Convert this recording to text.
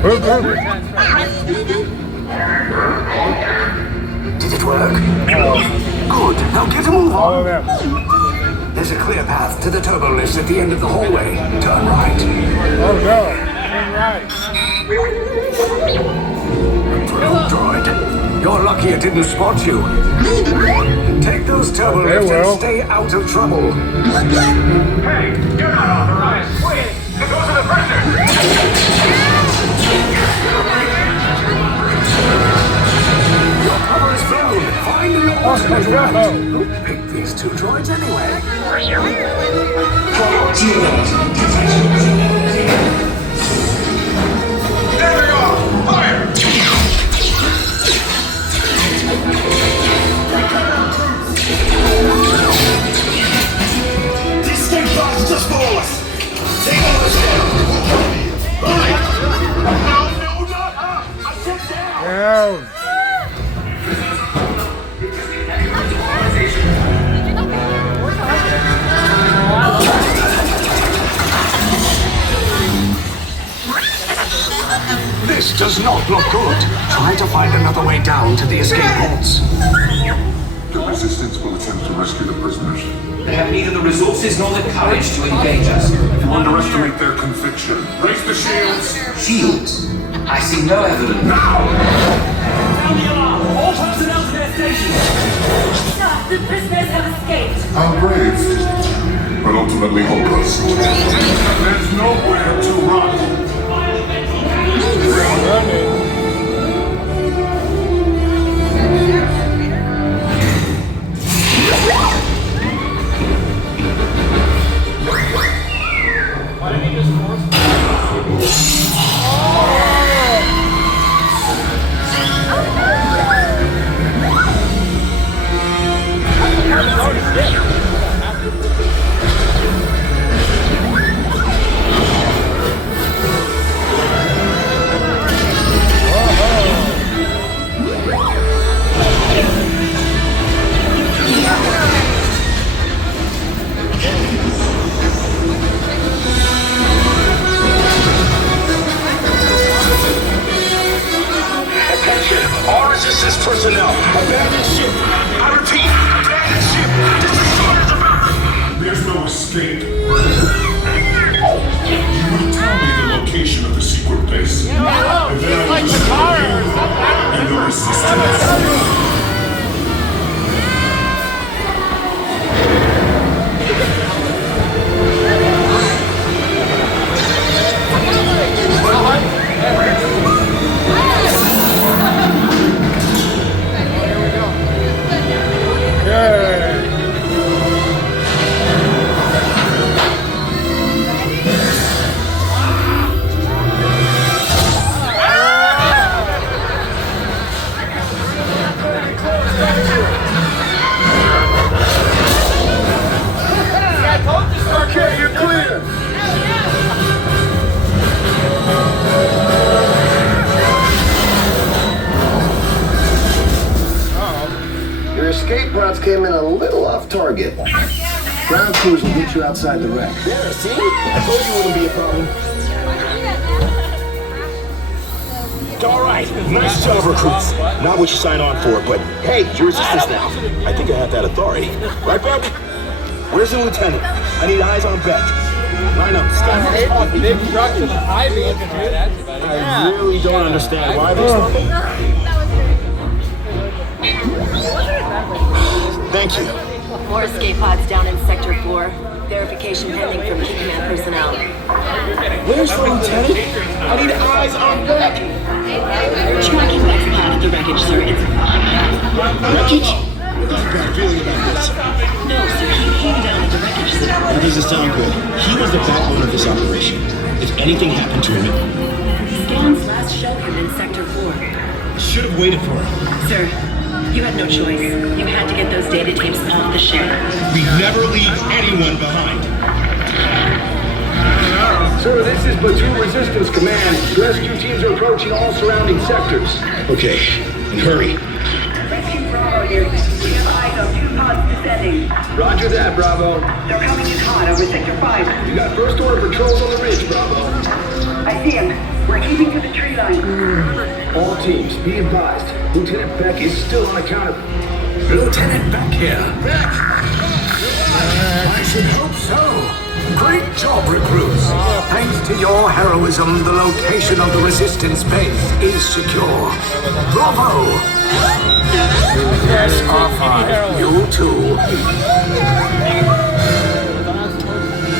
Did it work? Good. Now get a move on. There's a clear path to the turbo lift at the end of the hallway. Turn right. Oh no. Turn right. Droid, you're lucky it didn't spot you. Take those turbo lifts and stay out of trouble. Hey, you're not authorized. Wait, it goes to the prisoner. Your cover is blown. Find an alternate route. Who picked these two droids anyway? There they are! Fire! This state box just for us! Take all this down! Right! No, not up! I said down! Down. This does not look good. Try to find another way down to the escape pods. The resistance will attempt to rescue the prisoners. They have neither the resources nor the courage to engage us. You underestimate their conviction. Raise the shields! Shields? I see no evidence. Now! Sound the alarm! All personnel to their stations! Sir, the prisoners have escaped. How brave, but ultimately hopeless. There's nowhere to run. Why didn't he just force Attention! All resistance personnel! Abandon ship! I repeat, abandon ship! This destroyer's about... There's no escape. You will tell me the location of the secret base. And then I will destroy you and the resistance. Okay, you're clear! Your escape routes came in a little off target. Ground crews will get you outside the wreck. There, see? I told you it wouldn't be a problem. All right, nice job, recruits. Not what you signed on for, but hey, you're resistance now. I think I have that authority. Right, Buck? Where's the lieutenant? I need eyes on Beck. Line up, scout. big trucks and high beams, dude? I really don't understand why they stumbled. Thank you. More escape pods down in Sector 4. Verification pending from key command personnel. Where's the lieutenant? I need eyes on Beck. Tracking Beck's pad at the wreckage, sir. It's... Wreckage? I got a bad feeling about this. No, sir. He came down at the wreckage, sir. That doesn't sound good. He was the backbone of this operation. If anything happened to him, Scans last showed him in Sector 4. should have waited for him. Sir, you had no choice. You had to get those data tapes off the ship. We never leave anyone behind. Sir, this is Platoon Resistance Command. Rescue teams are approaching all surrounding sectors. Okay, and hurry. Rescue Bravo here. We have eyes on 2 pods descending. Roger that, Bravo. They're coming in hot over Sector 5. You got first order patrols on the ridge, Bravo. I see him. We're keeping to the tree line. All teams, be advised. Lieutenant Beck is still unaccounted. Lieutenant Beck here. Beck! I should hope so. Great job, recruits. Thanks to your heroism, the location of the resistance base is secure. Bravo! Yes, R5, you too.